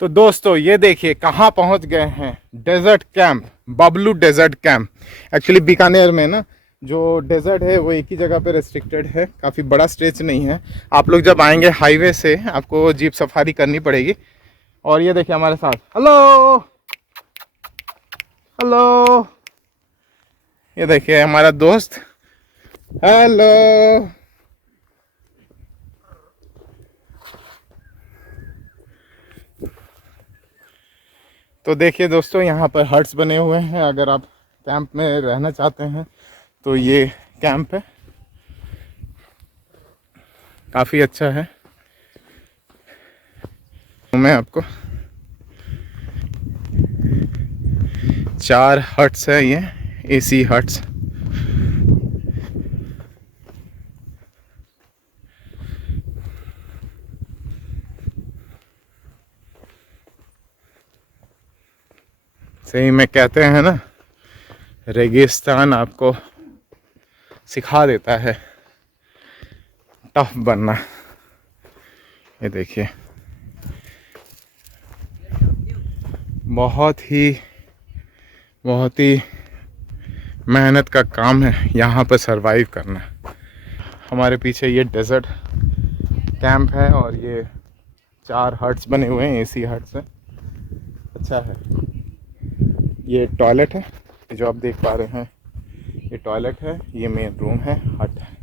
तो दोस्तों ये देखिए कहाँ पहुँच गए हैं, desert camp, Bablu desert camp. Actually Bikaner में ना जो डेजर्ट है वो एक ही जगह पे रेस्ट्रिक्टेड है, काफ़ी बड़ा स्ट्रेच नहीं है। आप लोग जब आएंगे हाईवे से आपको जीप सफारी करनी पड़ेगी। और ये देखिए हमारे साथ, हेलो हेलो, ये देखिए हमारा दोस्त, हेलो। तो देखिए दोस्तों यहाँ पर हट्स बने हुए हैं, अगर आप कैंप में रहना चाहते हैं तो ये कैंप है, काफ़ी अच्छा है। मैं आपको 4 हट्स है, ये एसी हट्स। सही में कहते हैं ना, रेगिस्तान आपको सिखा देता है टफ बनना। ये देखिए बहुत ही मेहनत का काम है यहाँ पर सरवाइव करना। हमारे पीछे ये डेजर्ट कैंप है और ये 4 हट्स बने हुए हैं, एसी हट्स है, अच्छा है। ये टॉयलेट है जो आप देख पा रहे हैं, ये टॉयलेट है, ये मेन रूम है, हट है।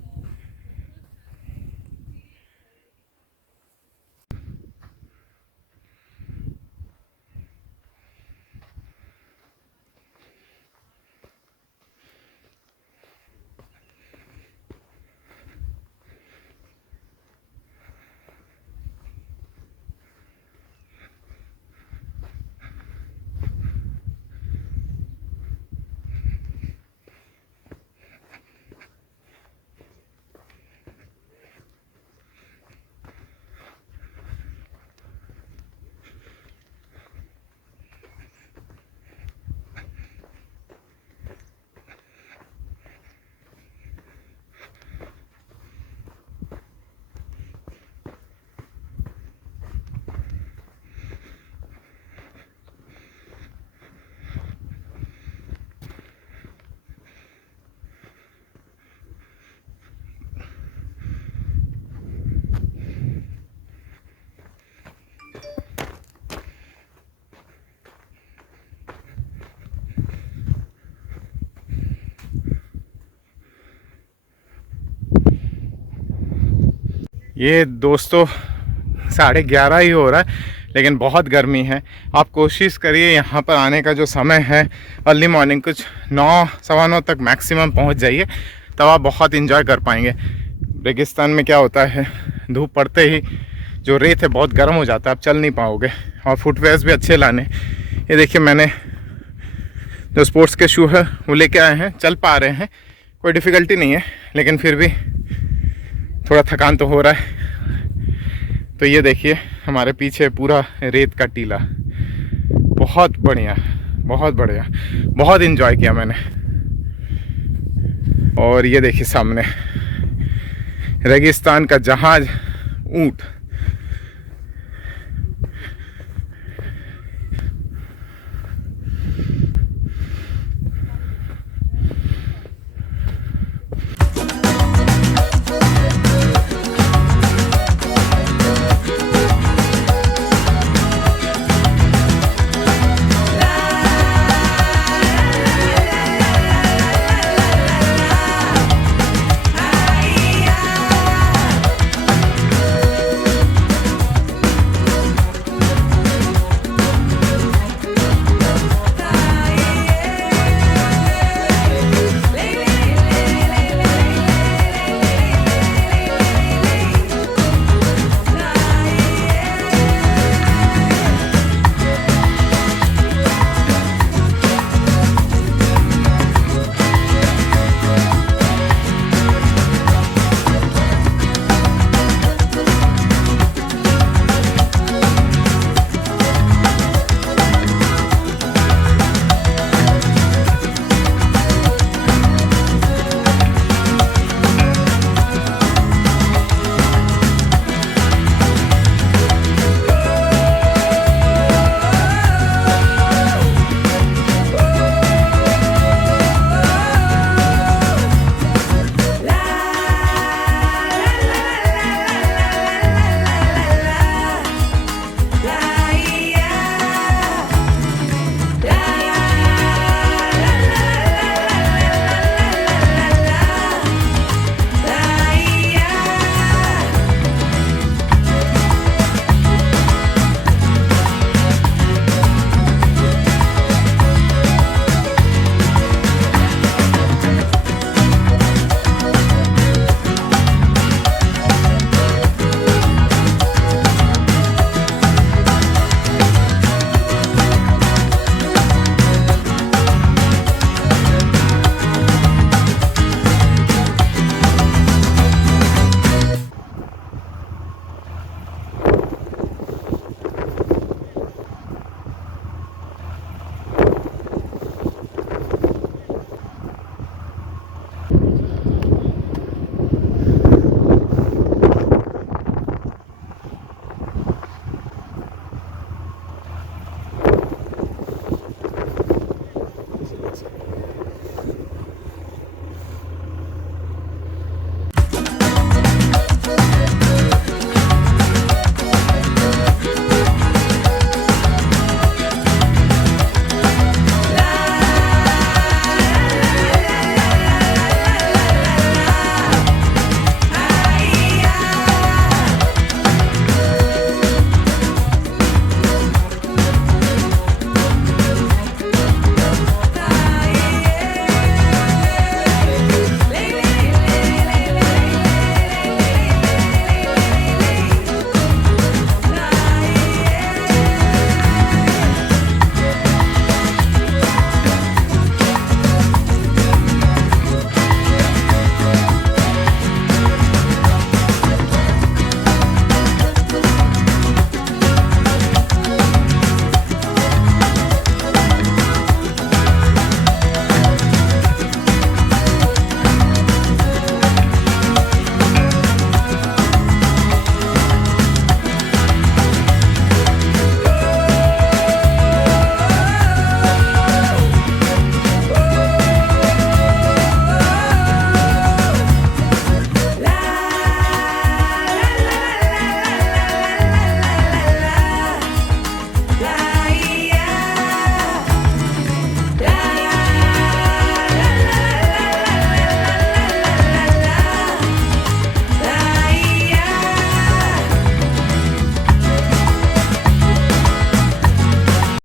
ये दोस्तों 11:30 ही हो रहा है, लेकिन बहुत गर्मी है। आप कोशिश करिए यहाँ पर आने का जो समय है अर्ली मॉर्निंग, कुछ 9 सवा 9 तक मैक्सिमम पहुँच जाइए, तब आप बहुत इंजॉय कर पाएंगे। रेगिस्तान में क्या होता है, धूप पड़ते ही जो रेत है बहुत गर्म हो जाता है, आप चल नहीं पाओगे। और फुटवेयर्स भी अच्छे लाने। ये देखिए मैंने जो स्पोर्ट्स के शू है वो लेके आए हैं, चल पा रहे हैं, कोई डिफ़िकल्टी नहीं है, लेकिन फिर भी थोड़ा थकान तो हो रहा है। तो ये देखिए हमारे पीछे पूरा रेत का टीला, बहुत बढ़िया, बहुत बढ़िया, बहुत इन्जॉय किया मैंने। और ये देखिए सामने रेगिस्तान का जहाज, ऊँट।